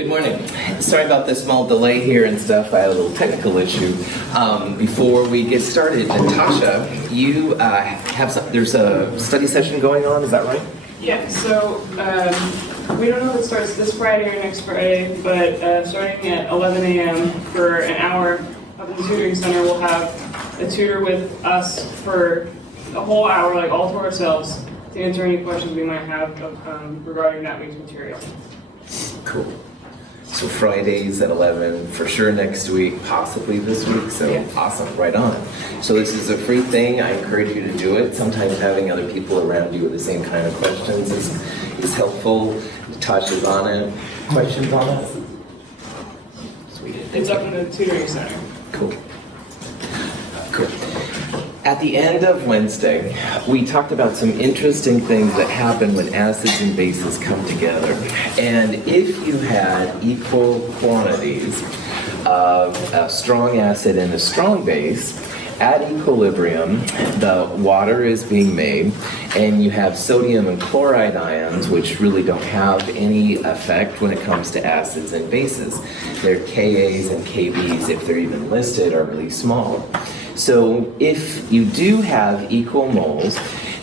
Good morning. Sorry about the small delay here and stuff. I had a little technical issue. Before we get started, Natasha, you there's a study session going on, is that right? Yeah, so we don't know if it starts this Friday or next Friday, but starting at 11 a.m. for an hour up in the tutoring center, we'll have a tutor with us for a whole hour, like all to ourselves, to answer any questions we might have regarding that week's material. Cool. So Fridays at 11, for sure next week, possibly this week, so yeah. Awesome, right on. So this is a free thing, I encourage you to do it. Sometimes having other people around you with the same kind of questions is helpful. Natasha's on it. Questions on it? Sweet. It's up in the tutoring center. Cool. Cool. At the end of Wednesday, we talked about some interesting things that happen when acids and bases come together. And if you had equal quantities of a strong acid and a strong base, at equilibrium, the water is being made, and you have sodium and chloride ions, which really don't have any effect when it comes to acids and bases. Their Kas and Kbs, if they're even listed, are really small. So if you do have equal moles,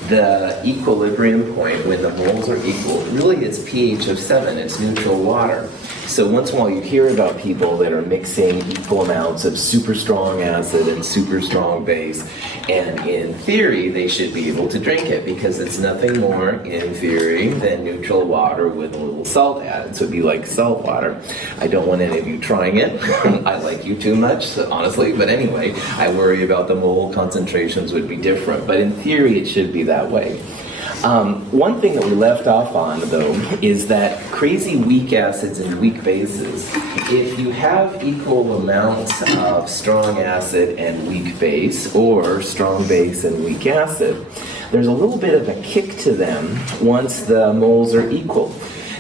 the equilibrium point when the moles are equal really is pH of 7, it's neutral water. So once in a while you hear about people that are mixing equal amounts of super strong acid and super strong base, and in theory they should be able to drink it because it's nothing more in theory than neutral water with a little salt added. So it'd be like salt water. I don't want any of you trying it. I like you too much, so honestly, but anyway, I worry about the mole concentrations would be different, but in theory it should be that way. One thing that we left off on, though, is that crazy weak acids and weak bases, if you have equal amounts of strong acid and weak base, or strong base and weak acid, there's a little bit of a kick to them once the moles are equal.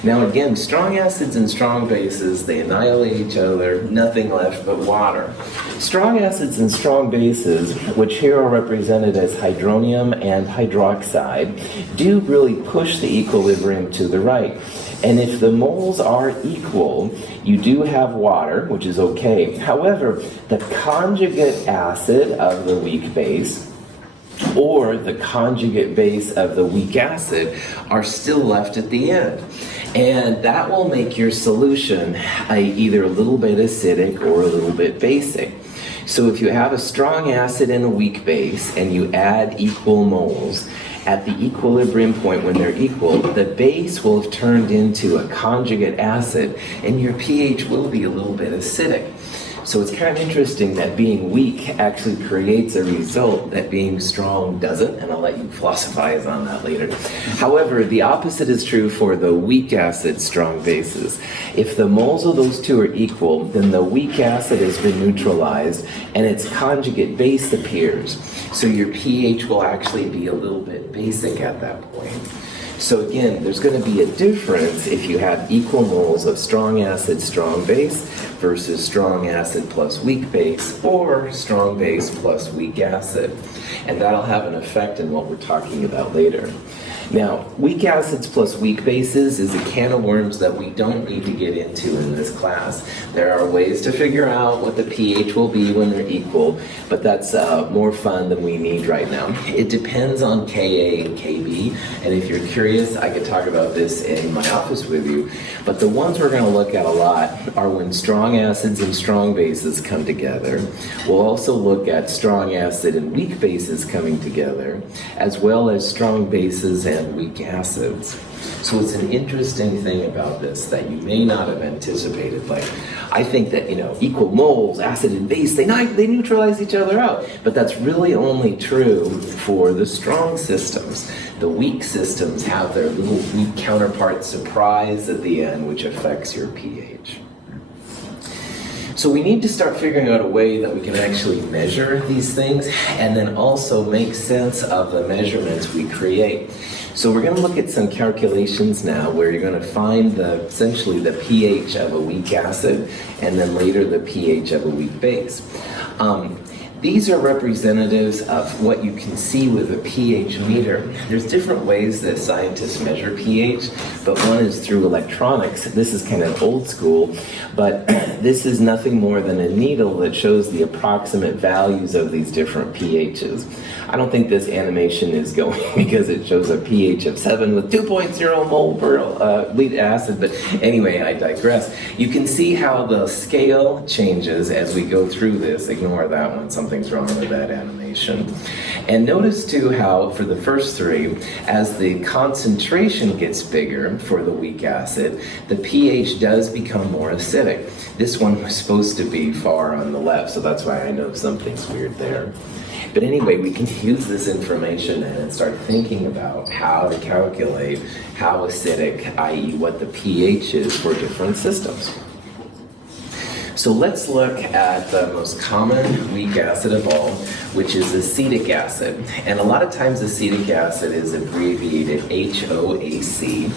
Now again, strong acids and strong bases, they annihilate each other, nothing left but water. Strong acids and strong bases, which here are represented as hydronium and hydroxide, do really push the equilibrium to the right. And if the moles are equal, you do have water, which is okay. However, the conjugate acid of the weak base or the conjugate base of the weak acid are still left at the end. And that will make your solution either a little bit acidic or a little bit basic. So if you have a strong acid and a weak base and you add equal moles, at the equilibrium point when they're equal, the base will have turned into a conjugate acid and your pH will be a little bit acidic. So it's kind of interesting that being weak actually creates a result that being strong doesn't, and I'll let you philosophize on that later. However, the opposite is true for the weak acid strong bases. If the moles of those two are equal, then the weak acid has been neutralized and its conjugate base appears. So your pH will actually be a little bit basic at that point. So again, there's going to be a difference if you have equal moles of strong acid, strong base versus strong acid plus weak base, or strong base plus weak acid. And that'll have an effect in what we're talking about later. Now, weak acids plus weak bases is a can of worms that we don't need to get into in this class. There are ways to figure out what the pH will be when they're equal, but that's more fun than we need right now. It depends on Ka and Kb, and if you're curious, I could talk about this in my office with you, but the ones we're going to look at a lot are when strong acids and strong bases come together. We'll also look at strong acid and weak bases coming together, as well as strong bases and weak acids. So it's an interesting thing about this that you may not have anticipated. Like, I think that, equal moles, acid and base, they neutralize each other out. But that's really only true for the strong systems. The weak systems have their little weak counterpart surprise at the end, which affects your pH. So we need to start figuring out a way that we can actually measure these things and then also make sense of the measurements we create. So we're going to look at some calculations now where you're going to find essentially the pH of a weak acid and then later the pH of a weak base. These are representatives of what you can see with a pH meter. There's different ways that scientists measure pH, but one is through electronics. This is kind of old school, but this is nothing more than a needle that shows the approximate values of these different pHs. I don't think this animation is going because it shows a pH of 7 with 2.0 mole per liter acid, but anyway, I digress. You can see how the scale changes as we go through this. Ignore that one, something's wrong with that animation. And notice too how for the first three, as the concentration gets bigger for the weak acid, the pH does become more acidic. This one was supposed to be far on the left, so that's why I know something's weird there. But anyway, we can use this information and start thinking about how to calculate how acidic, i.e. what the pH is for different systems. So let's look at the most common weak acid of all, which is acetic acid. And a lot of times acetic acid is abbreviated HOAC.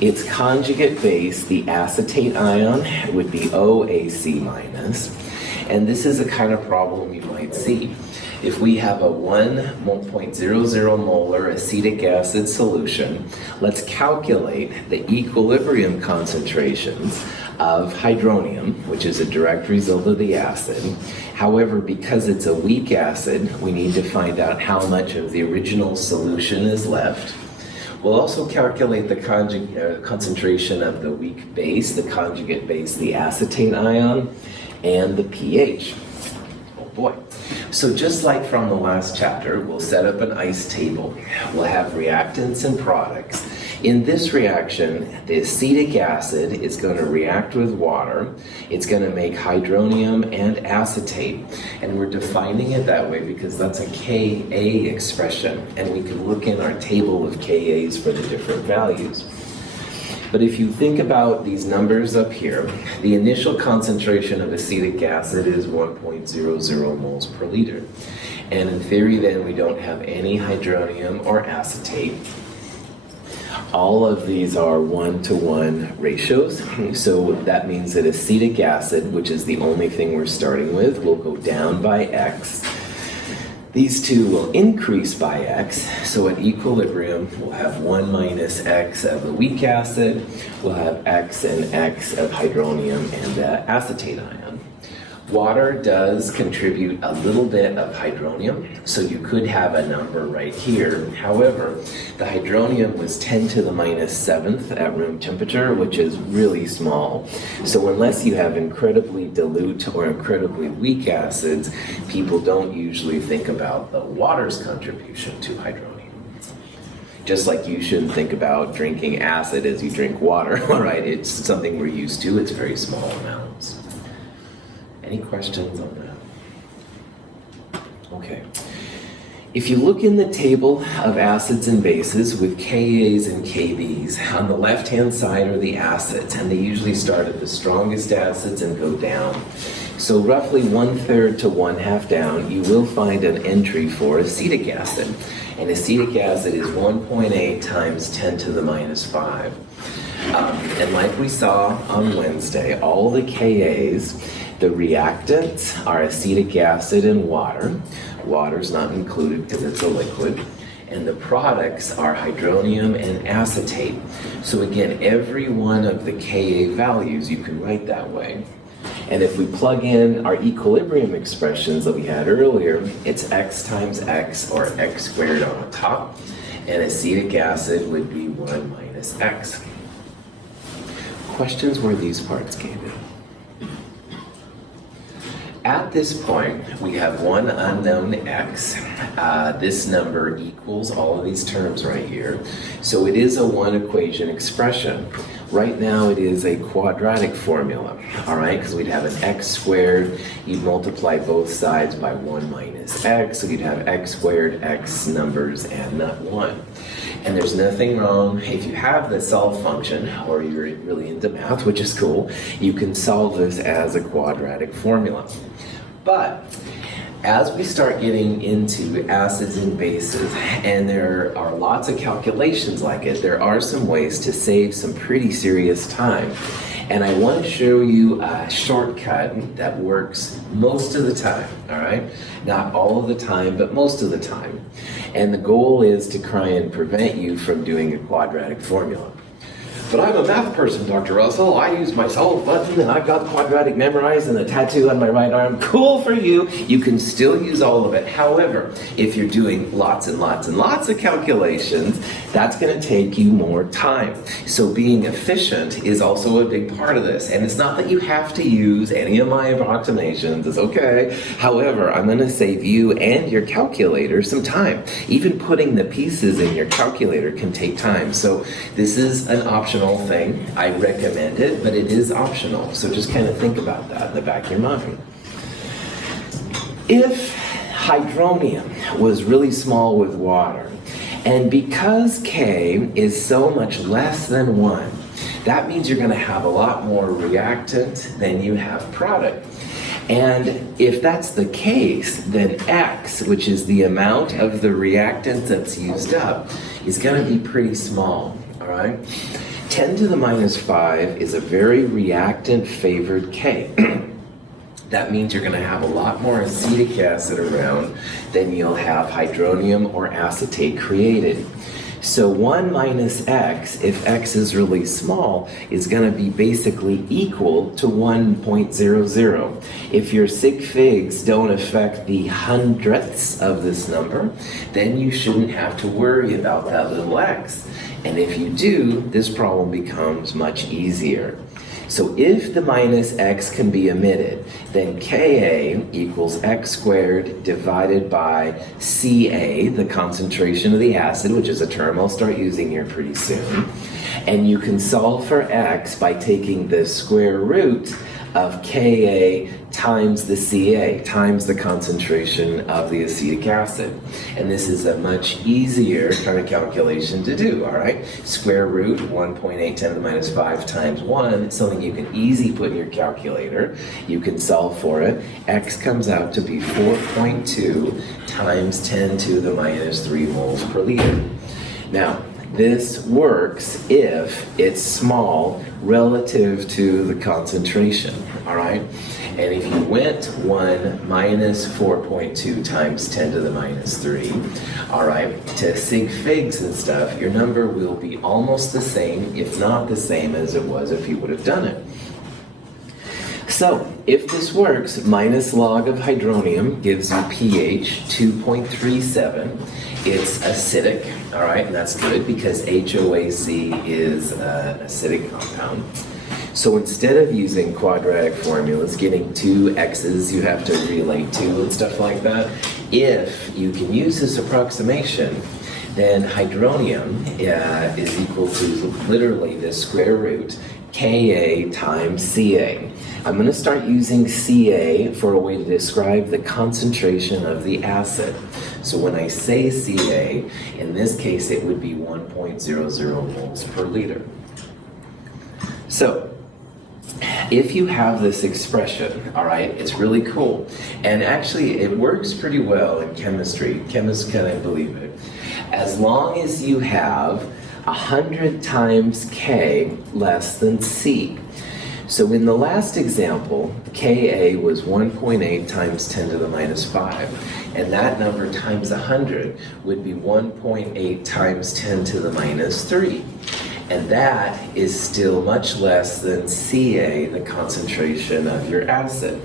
Its conjugate base, the acetate ion, would be OAC minus. And this is a kind of problem you might see. If we have a 1.00 molar acetic acid solution, let's calculate the equilibrium concentrations of hydronium, which is a direct result of the acid. However, because it's a weak acid, we need to find out how much of the original solution is left. We'll also calculate the concentration of the weak base, the conjugate base, the acetate ion, and the pH. Oh boy. So just like from the last chapter, we'll set up an ice table. We'll have reactants and products. In this reaction, the acetic acid is going to react with water. It's going to make hydronium and acetate. And we're defining it that way because that's a Ka expression. And we can look in our table of Kas for the different values. But if you think about these numbers up here, the initial concentration of acetic acid is 1.00 moles per liter. And in theory then we don't have any hydronium or acetate. All of these are 1-to-1 ratios. So that means that acetic acid, which is the only thing we're starting with, will go down by X. These two will increase by X, so at equilibrium we'll have 1 minus X of the weak acid, we'll have X and X of hydronium and acetate ion. Water does contribute a little bit of hydronium, so you could have a number right here. However, the hydronium was 10 to the minus 7th at room temperature, which is really small. So unless you have incredibly dilute or incredibly weak acids, people don't usually think about the water's contribution to hydronium. Just like you shouldn't think about drinking acid as you drink water, all right? It's something we're used to, it's very small amounts. Any questions on that? Okay. If you look in the table of acids and bases with Kas and Kbs, on the left-hand side are the acids, and they usually start at the strongest acids and go down. So roughly 1/3 to 1/2 down, you will find an entry for acetic acid. And acetic acid is 1.8 times 10 to the minus 5. And like we saw on Wednesday, all the Kas, the reactants are acetic acid and water. Water's not included because it's a liquid. And the products are hydronium and acetate. So again, every one of the Ka values you can write that way. And if we plug in our equilibrium expressions that we had earlier, it's X times X, or X squared on the top. And acetic acid would be 1 minus X. Questions where these parts came in? At this point, we have one unknown X. This number equals all of these terms right here. So it is a one equation expression. Right now it is a quadratic formula, all right? Because we'd have an X squared, you'd multiply both sides by 1 minus X, so you'd have X squared, X numbers, and not 1. And there's nothing wrong, if you have the solve function, or you're really into math, which is cool, you can solve this as a quadratic formula. But as we start getting into acids and bases, and there are lots of calculations like it, there are some ways to save some pretty serious time. And I want to show you a shortcut that works most of the time, all right? Not all of the time, but most of the time. And the goal is to try and prevent you from doing a quadratic formula. But I'm a math person, Dr. Russell. I use my solve button and I've got quadratic memorized and a tattoo on my right arm. Cool for you. You can still use all of it. However, if you're doing lots and lots and lots of calculations, that's going to take you more time. So being efficient is also a big part of this. And it's not that you have to use any of my approximations. It's okay. However, I'm going to save you and your calculator some time. Even putting the pieces in your calculator can take time. So this is an optional thing. I recommend it, but it is optional. So just kind of think about that in the back of your mind. If hydronium was really small with water, and because K is so much less than 1, that means you're going to have a lot more reactant than you have product. And if that's the case, then X, which is the amount of the reactant that's used up, is going to be pretty small, all right? 10 to the minus 5 is a very reactant-favored K. That means you're going to have a lot more acetic acid around than you'll have hydronium or acetate created. So 1 minus X, if X is really small, is going to be basically equal to 1.00. If your sig figs don't affect the hundredths of this number, then you shouldn't have to worry about that little x. And if you do, this problem becomes much easier. So if the minus x can be omitted, then Ka equals x squared divided by Ca, the concentration of the acid, which is a term I'll start using here pretty soon. And you can solve for x by taking the square root of Ka times the Ca, times the concentration of the acetic acid. And this is a much easier kind of calculation to do, all right? Square root 1.8 10 to the minus 5 times 1, it's something you can easily put in your calculator. You can solve for it. X comes out to be 4.2 times 10 to the minus 3 moles per liter. Now, this works if it's small relative to the concentration, all right? And if you went 1 minus 4.2 times 10 to the minus 3, all right, to sig figs and stuff, your number will be almost the same, if not the same as it was if you would have done it. So, if this works, minus log of hydronium gives you pH 2.37. It's acidic, all right, and that's good because HOAC is an acidic compound. So instead of using quadratic formulas, getting two x's you have to relate to and stuff like that, if you can use this approximation, then hydronium is equal to literally the square root Ka times Ca. I'm going to start using Ca for a way to describe the concentration of the acid. So when I say Ca, in this case it would be 1.00 moles per liter. So, if you have this expression, all right, it's really cool. And actually, it works pretty well in chemistry. Chemists kind of believe it. As long as you have 100 times K less than C. So in the last example, Ka was 1.8 times 10 to the minus 5. And that number times 100 would be 1.8 times 10 to the minus 3. And that is still much less than Ca, the concentration of your acid.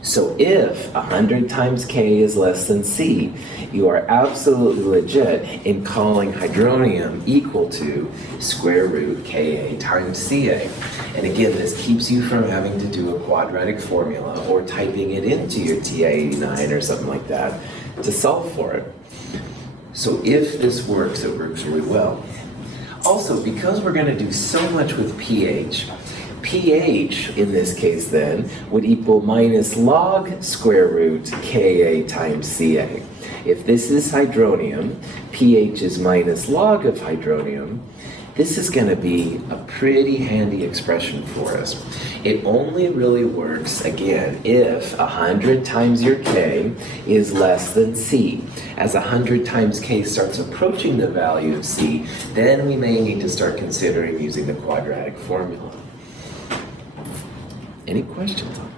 So if 100 times K is less than C, you are absolutely legit in calling hydronium equal to square root Ka times Ca. And again, this keeps you from having to do a quadratic formula or typing it into your TA89 or something like that to solve for it. So if this works, it works really well. Also, because we're going to do so much with pH, pH in this case then would equal minus log square root Ka times Ca. If this is hydronium, pH is minus log of hydronium. This is going to be a pretty handy expression for us. It only really works, again, if 100 times your K is less than C. As 100 times K starts approaching the value of C, then we may need to start considering using the quadratic formula. Any questions on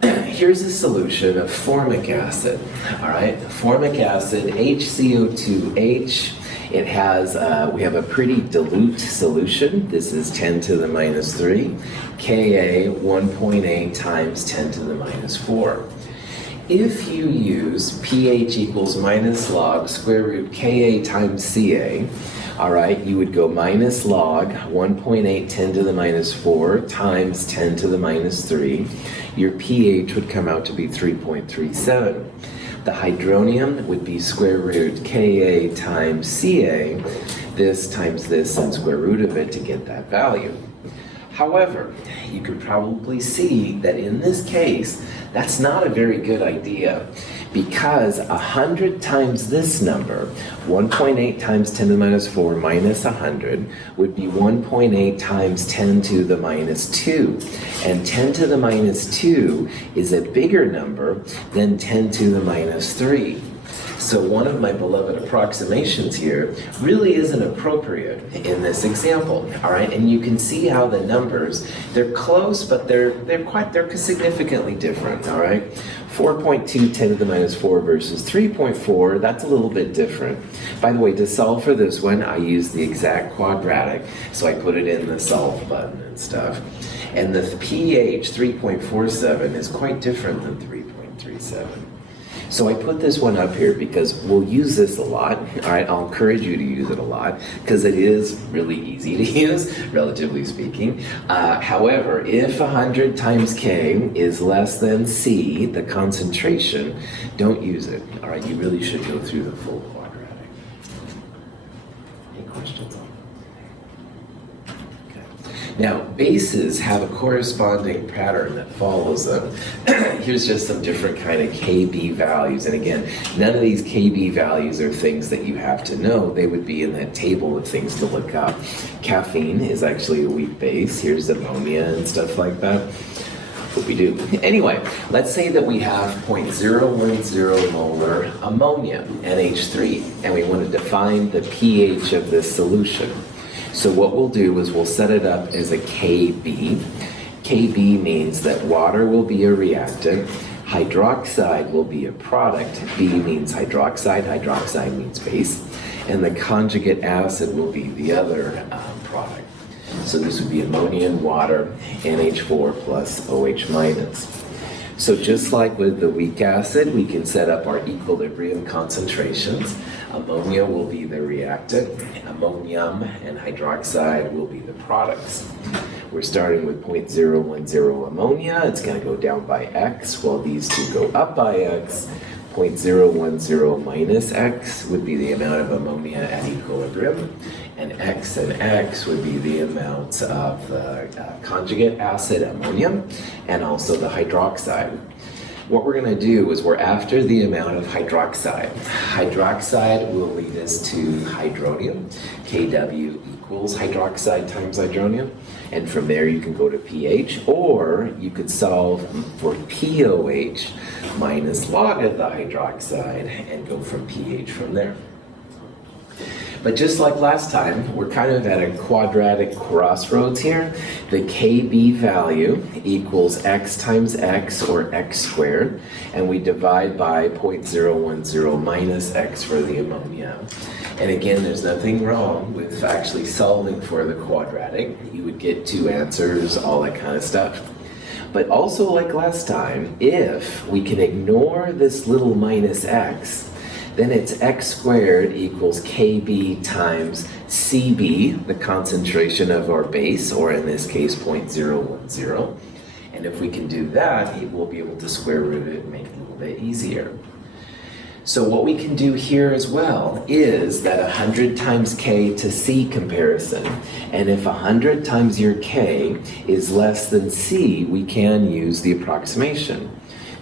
that? Here's a solution of formic acid. All right, formic acid, HCO2H. It has, we have a pretty dilute solution. This is 10 to the minus 3. Ka 1.8 times 10 to the minus 4. If you use pH equals minus log square root Ka times Ca, all right, you would go minus log 1.8 10 to the minus 4 times 10 to the minus 3. Your pH would come out to be 3.37. The hydronium would be square root Ka times Ca, this times this and square root of it to get that value. However, you could probably see that in this case, that's not a very good idea, because 100 times this number, 1.8 times 10 to the minus 4 minus 100, would be 1.8 times 10 to the minus 2. And 10 to the minus 2 is a bigger number than 10 to the minus 3. So one of my beloved approximations here really isn't appropriate in this example, all right? And you can see how the numbers, they're close, but they're significantly different, all right? 4.2 10 to the minus 4 versus 3.4, that's a little bit different. By the way, to solve for this one, I use the exact quadratic, so I put it in the solve button and stuff. And the pH 3.47 is quite different than 3.37. So I put this one up here because we'll use this a lot. All right, I'll encourage you to use it a lot because it is really easy to use, relatively speaking. However, if 100 times K is less than C, the concentration, don't use it. All right, you really should go through the full quadratic. Any questions on that? Now, bases have a corresponding pattern that follows them. Here's just some different kind of Kb values. And again, none of these Kb values are things that you have to know. They would be in that table of things to look up. Caffeine is actually a weak base. Here's ammonia and stuff like that. What we do. Anyway, let's say that we have 0.010 molar ammonia, NH3, and we want to define the pH of this solution. So what we'll do is we'll set it up as a Kb. Kb means that water will be a reactant, hydroxide will be a product, B means hydroxide, hydroxide means base, and the conjugate acid will be the other product. So this would be ammonia and water, NH4 plus OH minus. So just like with the weak acid, we can set up our equilibrium concentrations. Ammonia will be the reactant, ammonium and hydroxide will be the products. We're starting with 0.010 ammonia, it's going to go down by X, while these two go up by X. 0.010 minus X would be the amount of ammonia at equilibrium, and X would be the amount of the conjugate acid ammonium and also the hydroxide. What we're going to do is we're after the amount of hydroxide. Hydroxide will lead us to hydronium. Kw equals hydroxide times hydronium. And from there you can go to pH, or you could solve for POH minus log of the hydroxide and go from pH from there. But just like last time, we're kind of at a quadratic crossroads here. The Kb value equals X times X, or X squared, and we divide by 0.010 minus X for the ammonia. And again, there's nothing wrong with actually solving for the quadratic. You would get two answers, all that kind of stuff. But also like last time, if we can ignore this little minus X, then it's X squared equals Kb times Cb, the concentration of our base, or in this case 0.010. And if we can do that, we'll be able to square root it and make it a little bit easier. So what we can do here as well is that 100 times K to C comparison. And if 100 times your K is less than C, we can use the approximation.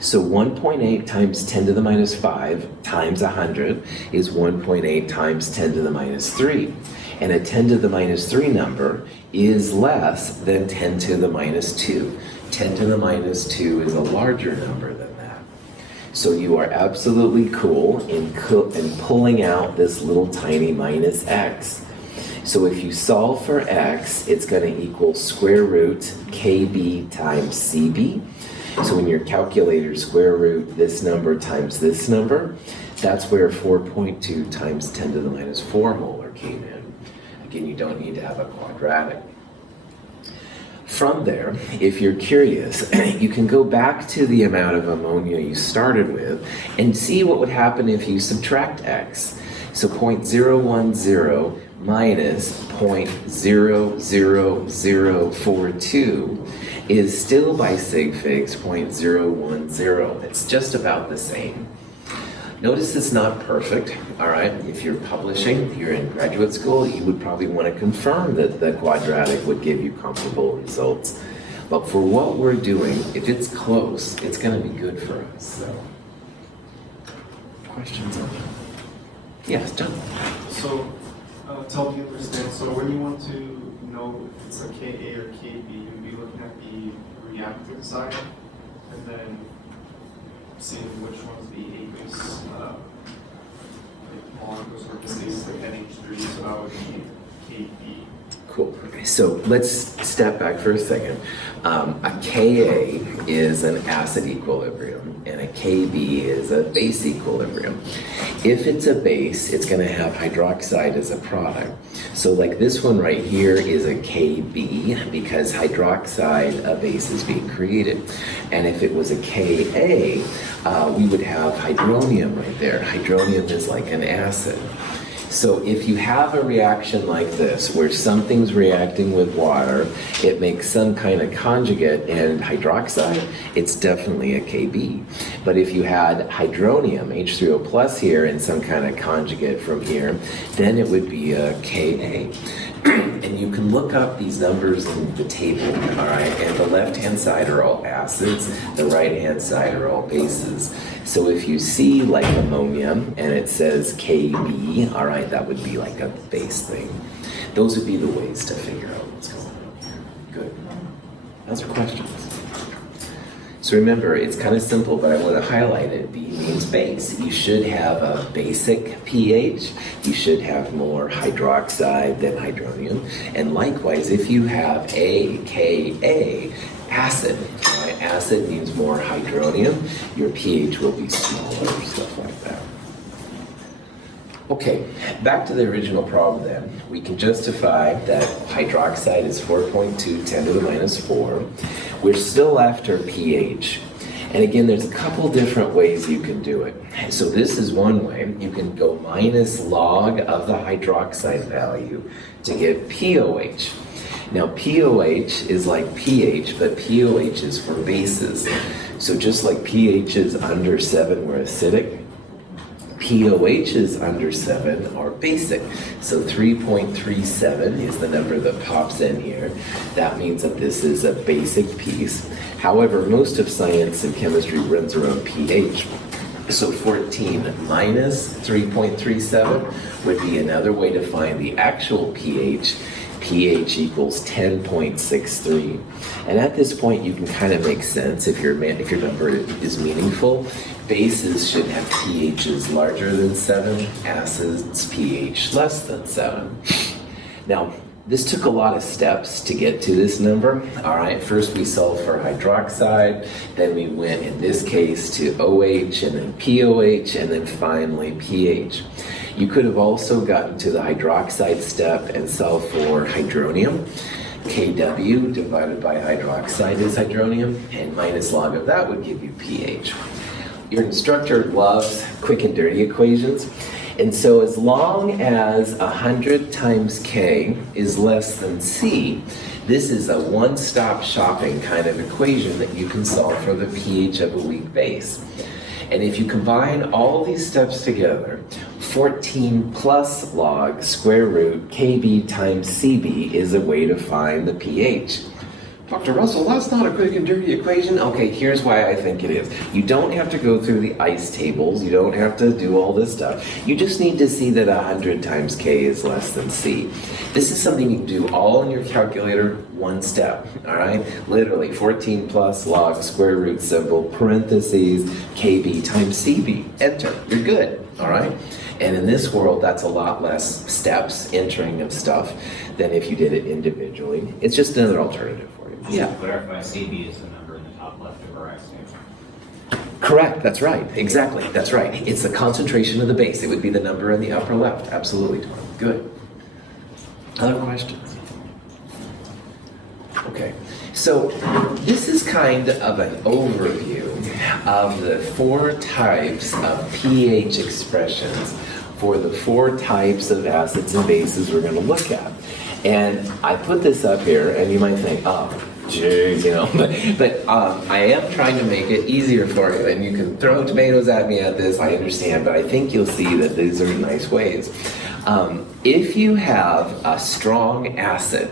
So 1.8 times 10 to the minus 5 times 100 is 1.8 times 10 to the minus 3. And a 10 to the minus 3 number is less than 10 to the minus 2. 10 to the minus 2 is a larger number than that. So you are absolutely cool in pulling out this little tiny minus X. So if you solve for x, it's going to equal square root kb times cb. So when your calculator square root this number times this number, that's where 4.2 times 10 to the minus 4 molar came in. Again, you don't need to have a quadratic. From there, if you're curious, you can go back to the amount of ammonia you started with and see what would happen if you subtract x. So 0.010 minus 0.00042 is still by sig figs 0.010. It's just about the same. Notice it's not perfect, all right? If you're publishing, you're in graduate school, you would probably want to confirm that the quadratic would give you comparable results. But for what we're doing, if it's close, it's going to be good for us. So, questions on that? Yes, John. So, to help you understand, so when you want to know if it's a Ka or Kb, you'd be looking at the reactant side, and then seeing which one's the aqueous molecules or bases like NH3, so that would be Kb. Cool. Okay, so let's step back for a second. A Ka is an acid equilibrium, and a Kb is a base equilibrium. If it's a base, it's going to have hydroxide as a product. So like this one right here is a Kb because hydroxide, a base, is being created. And if it was a Ka, we would have hydronium right there. Hydronium is like an acid. So if you have a reaction like this, where something's reacting with water, it makes some kind of conjugate and hydroxide, it's definitely a Kb. But if you had hydronium, H3O plus here, and some kind of conjugate from here, then it would be a Ka. And you can look up these numbers in the table, all right? And the left-hand side are all acids, the right-hand side are all bases. So if you see like ammonia and it says Kb, all right, that would be like a base thing. Those would be the ways to figure out what's going on here. Good. Those are questions. So remember, it's kind of simple, but I want to highlight it. B means base. You should have a basic pH. You should have more hydroxide than hydronium. And likewise, if you have Ka, acid, right? Acid means more hydronium. Your pH will be smaller, stuff like that. Okay, back to the original problem then. We can justify that hydroxide is 4.2, 10 to the minus 4. We're still after pH. And again, there's a couple different ways you can do it. So this is one way. You can go minus log of the hydroxide value to get POH. Now POH is like pH, but POH is for bases. So just like pH is under 7, we're acidic, POHs under 7 are basic. So 3.37 is the number that pops in here. That means that this is a basic piece. However, most of science and chemistry runs around pH. So 14 minus 3.37 would be another way to find the actual pH. pH equals 10.63. And at this point, you can kind of make sense if your number is meaningful. Bases should have pHs larger than 7, acids pH less than 7. Now, this took a lot of steps to get to this number. All right, first we solved for hydroxide, then we went, in this case, to OH, and then POH, and then finally pH. You could have also gotten to the hydroxide step and solved for hydronium. Kw divided by hydroxide is hydronium, and minus log of that would give you pH. Your instructor loves quick and dirty equations, and so as long as 100 times K is less than C, this is a one-stop shopping kind of equation that you can solve for the pH of a weak base. And if you combine all these steps together, 14 plus log square root Kb times Cb is a way to find the pH. Dr. Russell, that's not a quick and dirty equation. Okay, here's why I think it is. You don't have to go through the ICE tables. You don't have to do all this stuff. You just need to see that 100 times K is less than C. This is something you can do all in your calculator, one step, all right? Literally, 14 plus log square root symbol, parentheses, Kb times Cb. Enter, you're good, all right? And in this world, that's a lot less steps, entering of stuff, than if you did it individually. It's just another alternative for you. Just to clarify, CB is the number in the top left of our axioms. Correct, that's right, exactly, that's right. It's the concentration of the base. It would be the number in the upper left, absolutely, Tom. Good. Other questions? Okay, so this is kind of an overview of the 4 types of pH expressions for the 4 types of acids and bases we're going to look at. And I put this up here, and you might think, oh, geez, you know, but I am trying to make it easier for you, and you can throw tomatoes at me at this, I understand, but I think you'll see that these are nice ways. If you have a strong acid,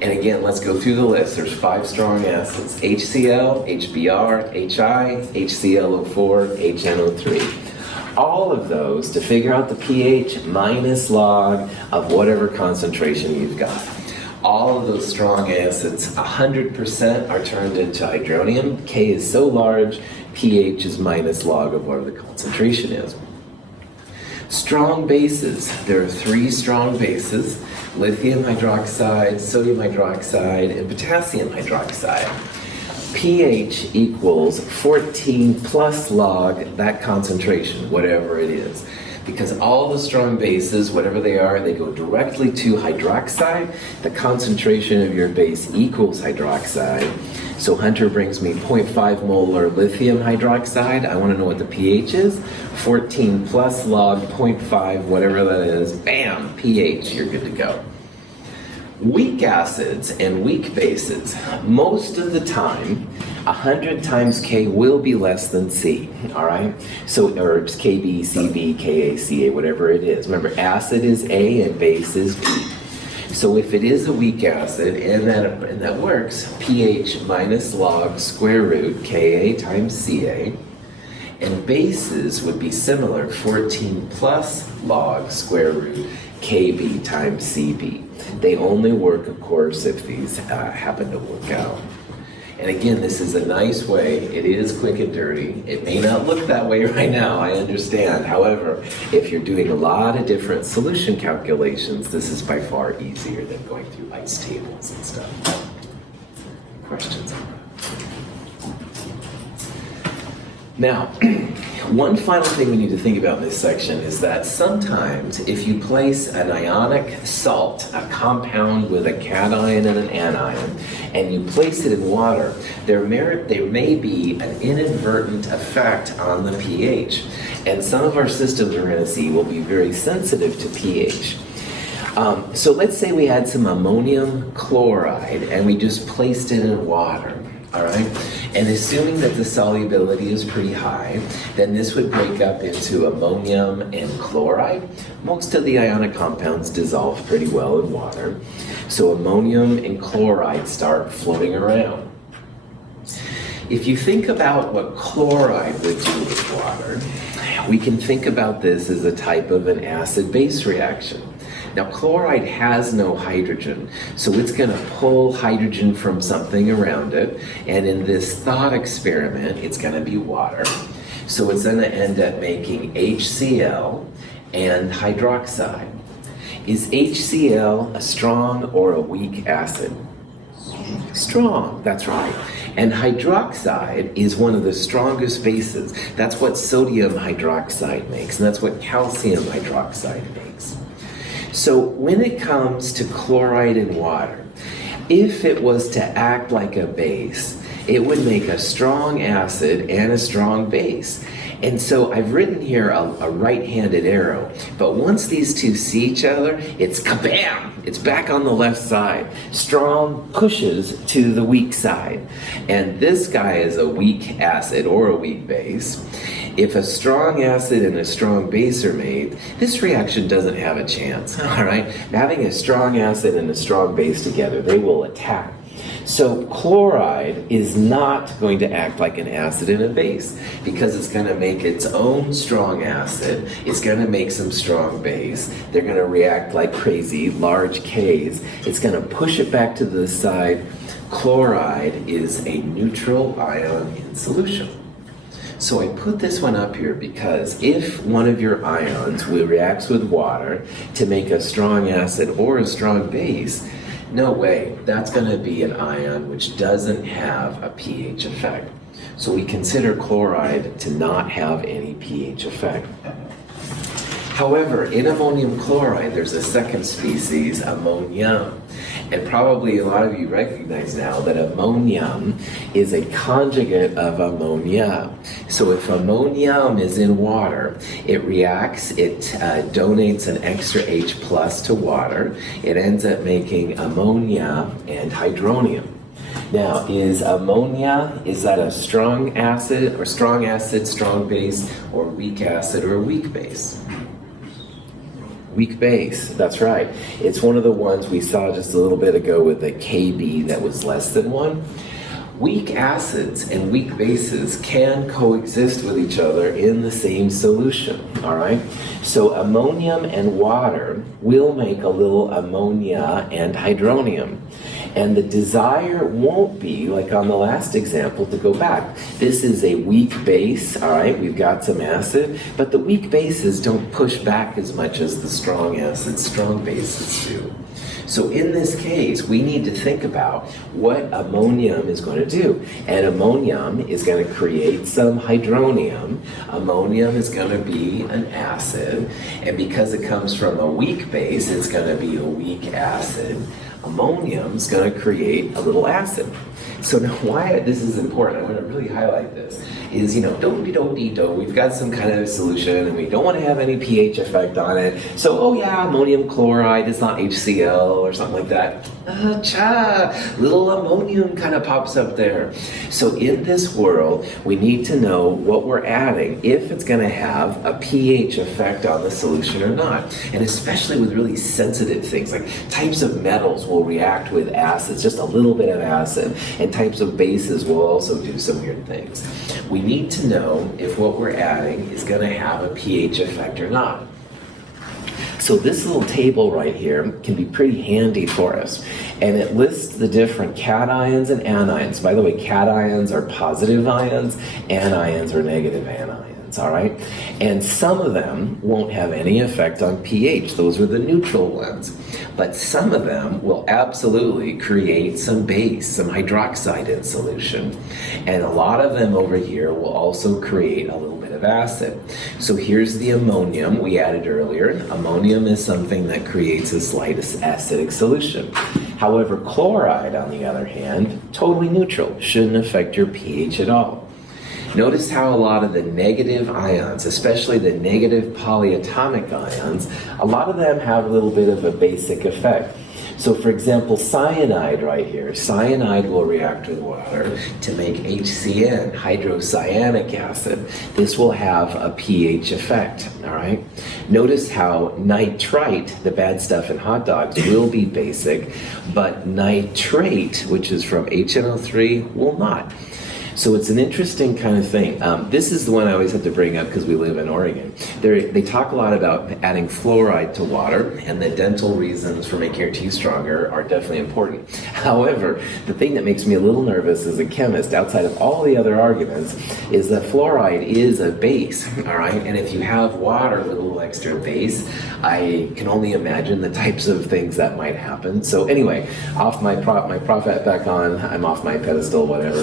and again, let's go through the list. There's 5 strong acids: HCl, HBr, HI, HClO4, HNO3. All of those, to figure out the pH, minus log of whatever concentration you've got. All of those strong acids, 100% are turned into hydronium. K is so large, pH is minus log of whatever the concentration is. Strong bases, there are 3 strong bases: lithium hydroxide, sodium hydroxide, and potassium hydroxide. pH equals 14 plus log that concentration, whatever it is. Because all the strong bases, whatever they are, they go directly to hydroxide. The concentration of your base equals hydroxide. So Hunter brings me 0.5 molar lithium hydroxide. I want to know what the pH is. 14 plus log 0.5, whatever that is. Bam, pH, you're good to go. Weak acids and weak bases, most of the time, 100 times K will be less than C, all right? So, or it's KB, CB, KA, CA, whatever it is. Remember, acid is A and base is B. So if it is a weak acid, and that works, pH minus log square root Ka times Ca, and bases would be similar, 14 plus log square root Kb times Cb. They only work, of course, if these happen to work out. And again, this is a nice way. It is quick and dirty. It may not look that way right now, I understand. However, if you're doing a lot of different solution calculations, this is by far easier than going through ice tables and stuff. Questions on that? Now, one final thing we need to think about in this section is that sometimes if you place an ionic salt, a compound with a cation and an anion, and you place it in water, there may be an inadvertent effect on the pH. And some of our systems we're going to see will be very sensitive to pH. So let's say we had some ammonium chloride and we just placed it in water. All right, and assuming that the solubility is pretty high, then this would break up into ammonium and chloride. Most of the ionic compounds dissolve pretty well in water, so ammonium and chloride start floating around. If you think about what chloride would do with water, we can think about this as a type of an acid-base reaction. Now, chloride has no hydrogen, so it's going to pull hydrogen from something around it, and in this thought experiment, it's going to be water. So it's going to end up making HCl and hydroxide. Is HCl a strong or a weak acid? Strong, that's right. And hydroxide is one of the strongest bases. That's what sodium hydroxide makes, and that's what calcium hydroxide makes. So when it comes to chloride in water, if it was to act like a base, it would make a strong acid and a strong base. And so I've written here a right-handed arrow, but once these two see each other, it's kabam! It's back on the left side. Strong pushes to the weak side. And this guy is a weak acid or a weak base. If a strong acid and a strong base are made, this reaction doesn't have a chance, all right? Having a strong acid and a strong base together, they will attack. So chloride is not going to act like an acid and a base because it's going to make its own strong acid. It's going to make some strong base. They're going to react like crazy, large Ks. It's going to push it back to the side. Chloride is a neutral ion in solution. So I put this one up here because if one of your ions reacts with water to make a strong acid or a strong base, no way, that's going to be an ion which doesn't have a pH effect. So we consider chloride to not have any pH effect. However, in ammonium chloride, there's a second species, ammonium. And probably a lot of you recognize now that ammonium is a conjugate of ammonia. So if ammonium is in water, it reacts, it donates an extra H plus to water. It ends up making ammonia and hydronium. Now, is ammonia, is that a strong acid, strong base, or weak acid, or weak base? Weak base, that's right. It's one of the ones we saw just a little bit ago with the Kb that was less than 1. Weak acids and weak bases can coexist with each other in the same solution, all right? So ammonium and water will make a little ammonia and hydronium. And the desire won't be, like on the last example, to go back. This is a weak base, all right? We've got some acid, but the weak bases don't push back as much as the strong acids, strong bases do. So in this case, we need to think about what ammonium is going to do. And ammonium is going to create some hydronium. Ammonium is going to be an acid. And because it comes from a weak base, it's going to be a weak acid. Ammonium is going to create a little acid. So now why this is important, I want to really highlight this, is, do-de-do-de-do, we've got some kind of solution and we don't want to have any pH effect on it. So, oh yeah, ammonium chloride is not HCl or something like that. Little ammonium kind of pops up there. So in this world, we need to know what we're adding, if it's going to have a pH effect on the solution or not. And especially with really sensitive things, like types of metals will react with acids, just a little bit of acid, and types of bases will also do some weird things. We need to know if what we're adding is going to have a pH effect or not. So this little table right here can be pretty handy for us. And it lists the different cations and anions. By the way, cations are positive ions, anions are negative anions, all right? And some of them won't have any effect on pH. Those are the neutral ones. But some of them will absolutely create some base, some hydroxide in solution. And a lot of them over here will also create a little bit of acid. So here's the ammonium we added earlier. Ammonium is something that creates a slight acidic solution. However, chloride, on the other hand, totally neutral, shouldn't affect your pH at all. Notice how a lot of the negative ions, especially the negative polyatomic ions, a lot of them have a little bit of a basic effect. So for example, cyanide right here, cyanide will react with water to make HCN, hydrocyanic acid. This will have a pH effect, all right? Notice how nitrite, the bad stuff in hot dogs, will be basic, but nitrate, which is from HNO3, will not. So it's an interesting kind of thing. This is the one I always have to bring up because we live in Oregon. They talk a lot about adding fluoride to water, and the dental reasons for making your teeth stronger are definitely important. However, the thing that makes me a little nervous as a chemist, outside of all the other arguments, is that fluoride is a base, all right? And if you have water with a little extra base, I can only imagine the types of things that might happen. So anyway, off my prof hat back on, I'm off my pedestal, whatever.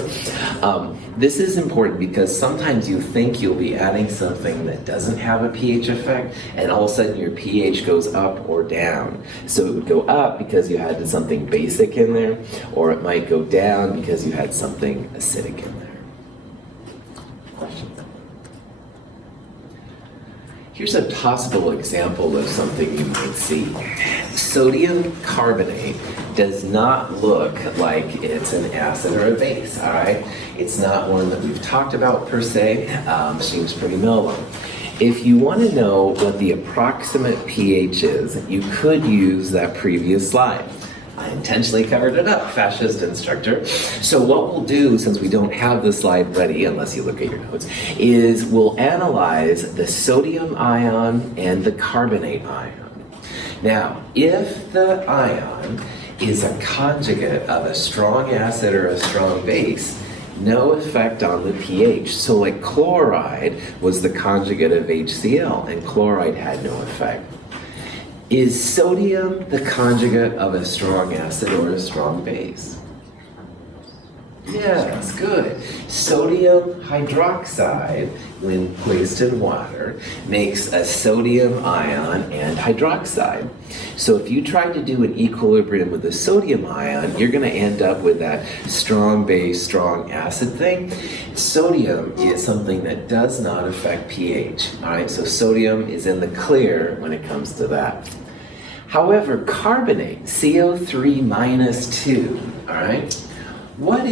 This is important because sometimes you think you'll be adding something that doesn't have a pH effect, and all of a sudden your pH goes up or down. So it would go up because you had something basic in there, or it might go down because you had something acidic in there. Questions? Here's a possible example of something you might see. Sodium carbonate does not look like it's an acid or a base, all right? It's not one that we've talked about per se. Seems pretty mellow. If you want to know what the approximate pH is, you could use that previous slide. I intentionally covered it up, fascist instructor. So what we'll do, since we don't have the slide ready, unless you look at your notes, is we'll analyze the sodium ion and the carbonate ion. Now, if the ion is a conjugate of a strong acid or a strong base, No effect on the pH. So like chloride was the conjugate of HCl, and chloride had no effect. Is sodium the conjugate of a strong acid or a strong base? Yes, good. Sodium hydroxide, when placed in water, makes a sodium ion and hydroxide. So if you try to do an equilibrium with a sodium ion, you're going to end up with that strong base, strong acid thing. Sodium is something that does not affect pH. All right, so sodium is in the clear when it comes to that. However, carbonate, CO3 minus 2, all right? What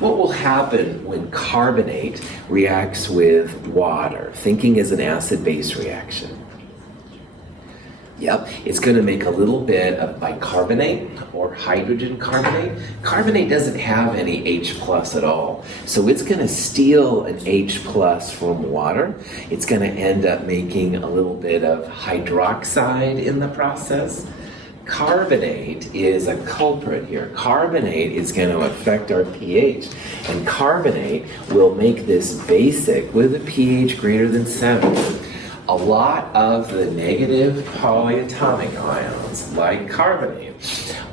will happen when carbonate reacts with water, thinking as an acid-base reaction? Yep, it's going to make a little bit of bicarbonate or hydrogen carbonate. Carbonate doesn't have any H plus at all, so it's going to steal an H plus from water. It's going to end up making a little bit of hydroxide in the process. Carbonate is a culprit here. Carbonate is going to affect our pH, and carbonate will make this basic with a pH greater than 7. A lot of the negative polyatomic ions, like carbonate,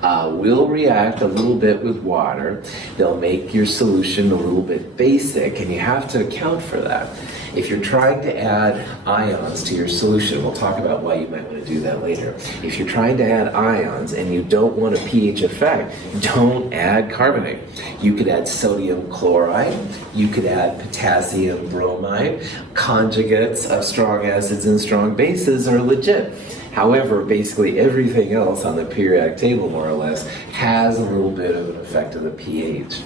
will react a little bit with water. They'll make your solution a little bit basic, and you have to account for that. If you're trying to add ions to your solution, we'll talk about why you might want to do that later. If you're trying to add ions and you don't want a pH effect, don't add carbonate. You could add sodium chloride, you could add potassium bromide. Conjugates of strong acids and strong bases are legit. However, basically everything else on the periodic table, more or less, has a little bit of an effect of the pH.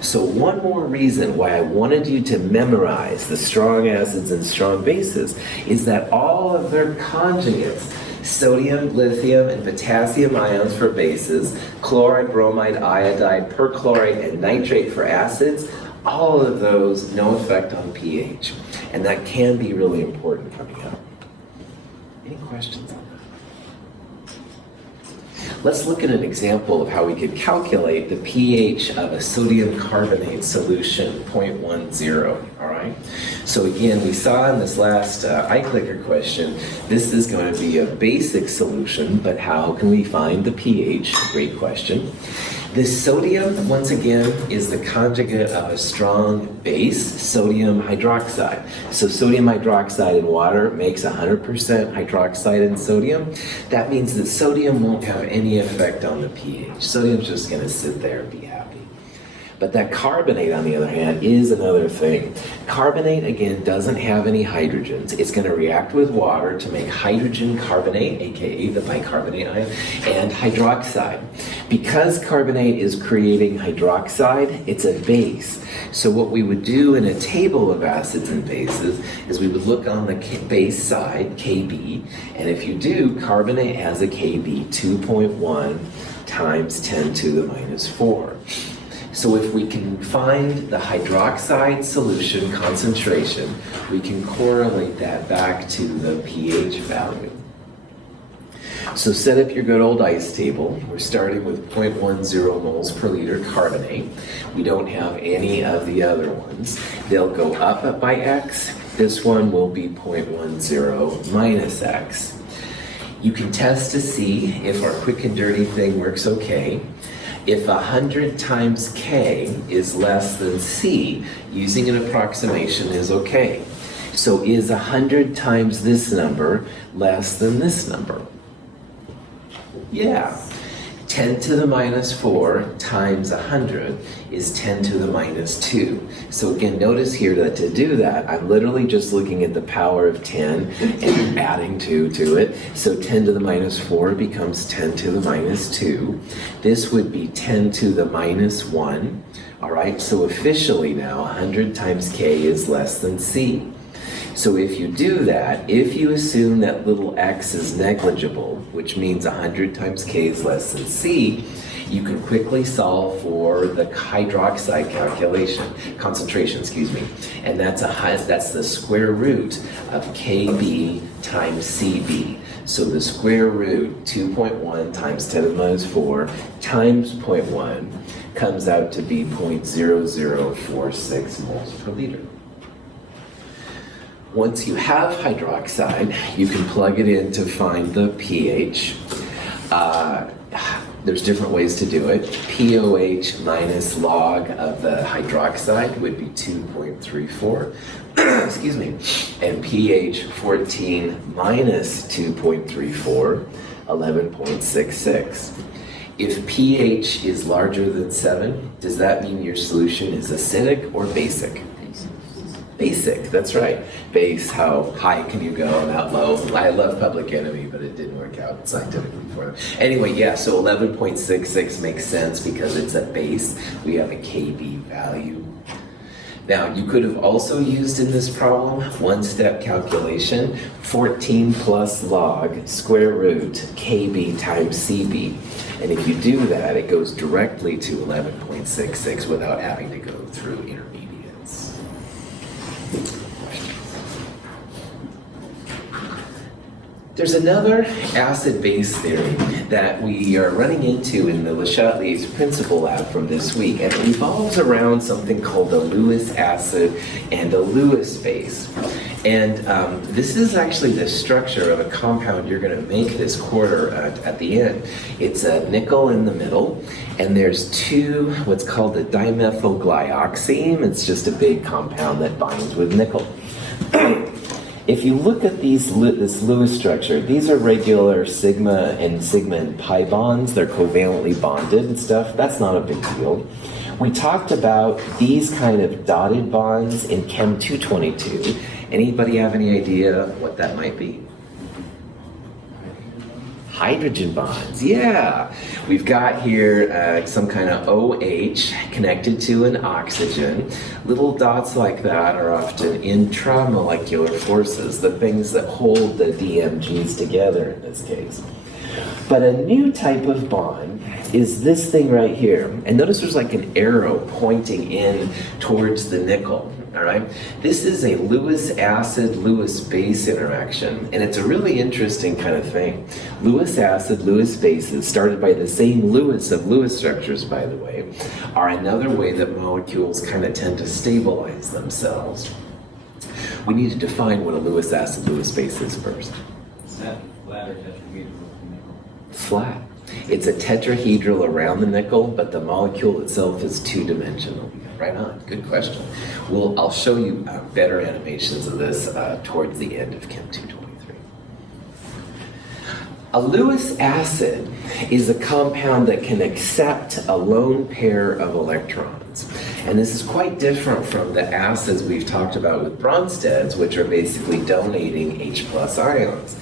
So one more reason why I wanted you to memorize the strong acids and strong bases is that all of their conjugates, sodium, lithium, and potassium ions for bases, chloride, bromide, iodide, perchlorate, and nitrate for acids, all of those, no effect on pH. And that can be really important coming up. Any questions on that? Let's look at an example of how we could calculate the pH of a sodium carbonate solution, 0.10, all right? So again, we saw in this last iClicker question, this is going to be a basic solution, but how can we find the pH? Great question. This sodium, once again, is the conjugate of a strong base, sodium hydroxide. So sodium hydroxide in water makes 100% hydroxide in sodium. That means that sodium won't have any effect on the pH. Sodium's just going to sit there and be happy. But that carbonate, on the other hand, is another thing. Carbonate, again, doesn't have any hydrogens. It's going to react with water to make hydrogen carbonate, aka the bicarbonate ion, and hydroxide. Because carbonate is creating hydroxide, it's a base. So what we would do in a table of acids and bases is we would look on the base side, Kb, and if you do, carbonate has a Kb 2.1 times 10 to the minus 4. So if we can find the hydroxide solution concentration, we can correlate that back to the pH value. So set up your good old ice table. We're starting with 0.10 moles per liter carbonate. We don't have any of the other ones. They'll go up by X. This one will be 0.10 minus X. You can test to see if our quick and dirty thing works okay. If 100 times K is less than C, using an approximation is okay. So is 100 times this number less than this number? Yeah. 10 to the minus 4 times 100 is 10 to the minus 2. So again, notice here that to do that, I'm literally just looking at the power of 10 and adding 2 to it. So 10 to the minus 4 becomes 10 to the minus 2. This would be 10 to the minus 1. All right, so officially now 100 times K is less than C. So if you do that, if you assume that little x is negligible, which means 100 times K is less than C, you can quickly solve for the hydroxide concentration, and that's the square root of Kb times Cb. So the square root 2.1 times 10 to the minus 4 times 0.1 comes out to be 0.0046 moles per liter. Once you have hydroxide, you can plug it in to find the pH. There's different ways to do it. POH minus log of the hydroxide would be 2.34. Excuse me. And pH 14 minus 2.34, 11.66. If pH is larger than 7, does that mean your solution is acidic or basic? Basic, that's right. Base, how high can you go and how low? I love Public Enemy, but it didn't work out scientifically for them. Anyway, yeah, so 11.66 makes sense because it's a base. We have a Kb value. Now, you could have also used in this problem one-step calculation, 14 plus log square root Kb times Cb. And if you do that, it goes directly to 11.66 without having to go through intermediates. There's another acid-base theory that we are running into in the Le Chatelier's principal lab from this week, and it revolves around something called a Lewis acid and a Lewis base. And this is actually the structure of a compound you're going to make this quarter at the end. It's a nickel in the middle, and there's two, what's called a dimethylglyoxime. It's just a big compound that binds with nickel. If you look at this Lewis structure, these are regular sigma and pi bonds. They're covalently bonded and stuff. That's not a big deal. We talked about these kind of dotted bonds in Chem 222. Anybody have any idea what that might be? Hydrogen bonds, yeah. We've got here some kind of OH connected to an oxygen. Little dots like that are often intramolecular forces, the things that hold the DMGs together in this case. But a new type of bond is this thing right here. And notice there's like an arrow pointing in towards the nickel. All right, this is a Lewis acid, Lewis base interaction, and it's a really interesting kind of thing. Lewis acid, Lewis bases, started by the same Lewis of Lewis structures, by the way, are another way that molecules kind of tend to stabilize themselves. We need to define what a Lewis acid, Lewis base is first. Is that flat or tetrahedral? Flat. It's a tetrahedral around the nickel, but the molecule itself is two-dimensional. Right on. Good question. Well, I'll show you better animations of this towards the end of Chem 223. A Lewis acid is a compound that can accept a lone pair of electrons. And this is quite different from the acids we've talked about with Bronsted, which are basically donating H+ ions.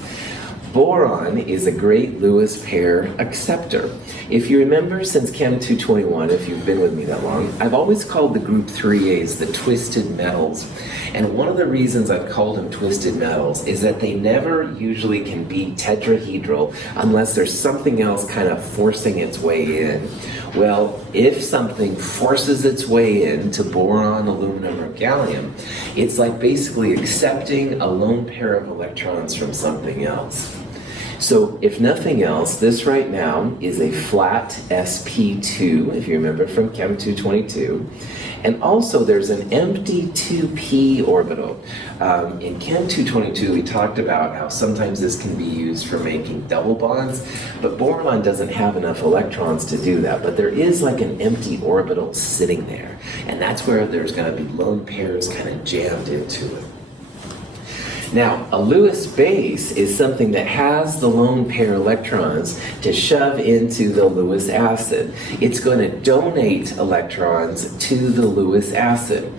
Boron is a great Lewis pair acceptor. If you remember since Chem 221, if you've been with me that long, I've always called the group 3As the twisted metals. And one of the reasons I've called them twisted metals is that they never usually can be tetrahedral unless there's something else kind of forcing its way in. Well, if something forces its way into boron, aluminum, or gallium, it's like basically accepting a lone pair of electrons from something else. So if nothing else, this right now is a flat sp2, if you remember from Chem 222. And also there's an empty 2p orbital. In Chem 222, we talked about how sometimes this can be used for making double bonds, but boron doesn't have enough electrons to do that. But there is like an empty orbital sitting there. And that's where there's going to be lone pairs kind of jammed into it. Now, a Lewis base is something that has the lone pair electrons to shove into the Lewis acid. It's going to donate electrons to the Lewis acid.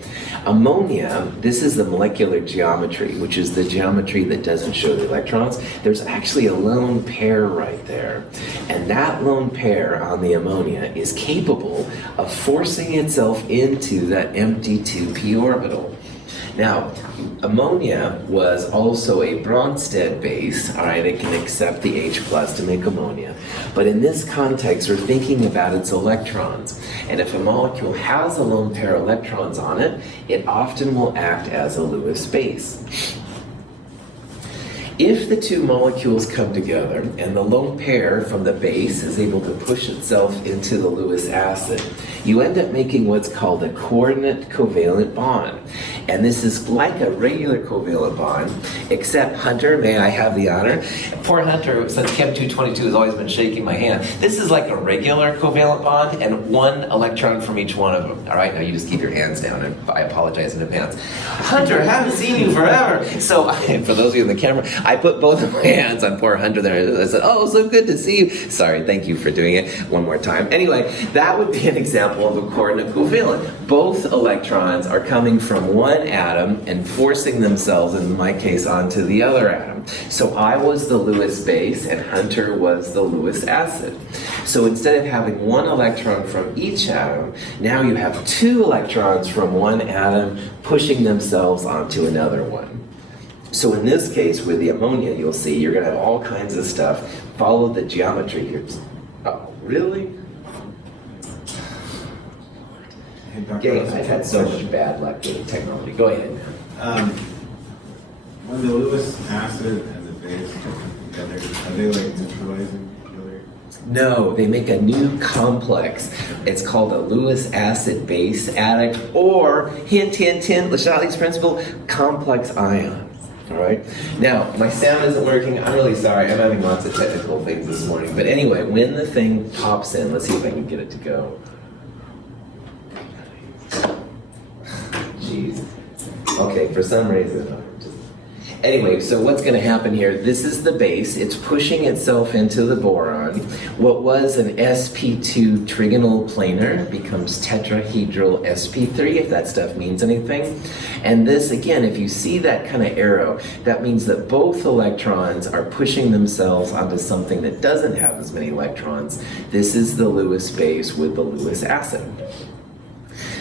Ammonia, this is the molecular geometry, which is the geometry that doesn't show the electrons. There's actually a lone pair right there. And that lone pair on the ammonia is capable of forcing itself into that empty 2p orbital. Now, ammonia was also a Bronsted base, all right, it can accept the H+ to make ammonia. But in this context, we're thinking about its electrons. And if a molecule has a lone pair of electrons on it, it often will act as a Lewis base. If the two molecules come together and the lone pair from the base is able to push itself into the Lewis acid, you end up making what's called a coordinate covalent bond. And this is like a regular covalent bond, except Hunter, may I have the honor? Poor Hunter, since Chem 222 has always been shaking my hand. This is like a regular covalent bond and one electron from each one of them. All right, now you just keep your hands down, and I apologize in advance. Hunter, haven't seen you forever. So, for those of you in the camera, I put both of my hands on poor Hunter there. I said, oh, so good to see you. Sorry, thank you for doing it one more time. Anyway, that would be an example of a coordinate covalent. Both electrons are coming from one atom and forcing themselves, in my case, onto the other atom. So I was the Lewis base and Hunter was the Lewis acid. So instead of having one electron from each atom, now you have two electrons from one atom pushing themselves onto another one. So in this case, with the ammonia, you'll see you're going to have all kinds of stuff. Follow the geometry here. Oh, really? Gang, I've had so much bad luck with technology. Go ahead, man. When the Lewis acid and the base come together, are they like neutralizing each other? No, they make a new complex. It's called a Lewis acid base adduct, or hint, hint, hint, Le Chatelier's principle, complex ion. All right. Now, my sound isn't working. I'm really sorry. I'm having lots of technical things this morning. But anyway, when the thing pops in, let's see if I can get it to go. Jeez. Okay, for some reason. Anyway, so what's going to happen here, this is the base. It's pushing itself into the boron. What was an sp2 trigonal planar becomes tetrahedral sp3, if that stuff means anything. And this, again, if you see that kind of arrow, that means that both electrons are pushing themselves onto something that doesn't have as many electrons. This is the Lewis base with the Lewis acid.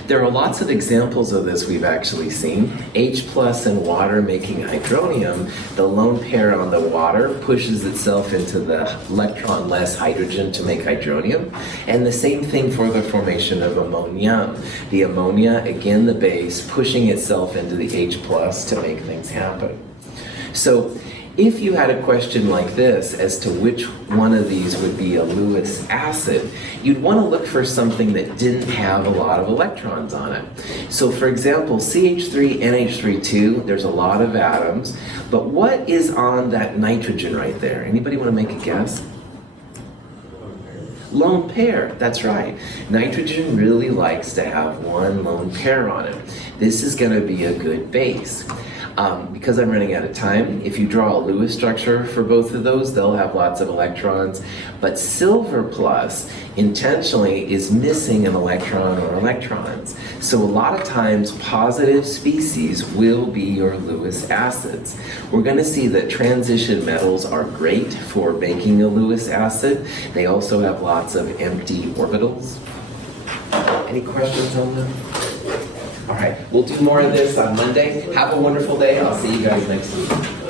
There are lots of examples of this we've actually seen. H plus and water making hydronium, the lone pair on the water pushes itself into the electron-less hydrogen to make hydronium. And the same thing for the formation of ammonium. The ammonia, again the base, pushing itself into the H plus to make things happen. So if you had a question like this as to which one of these would be a Lewis acid, you'd want to look for something that didn't have a lot of electrons on it. So for example, CH3, NH3, there's a lot of atoms, but what is on that nitrogen right there? Anybody want to make a guess? Lone pair, that's right. Nitrogen really likes to have one lone pair on it. This is going to be a good base. Because I'm running out of time, if you draw a Lewis structure for both of those, they'll have lots of electrons. But silver plus intentionally is missing an electron or electrons. So a lot of times positive species will be your Lewis acids. We're going to see that transition metals are great for making a Lewis acid. They also have lots of empty orbitals. Any questions on them? All right, we'll do more of this on Monday. Have a wonderful day. I'll see you guys next week.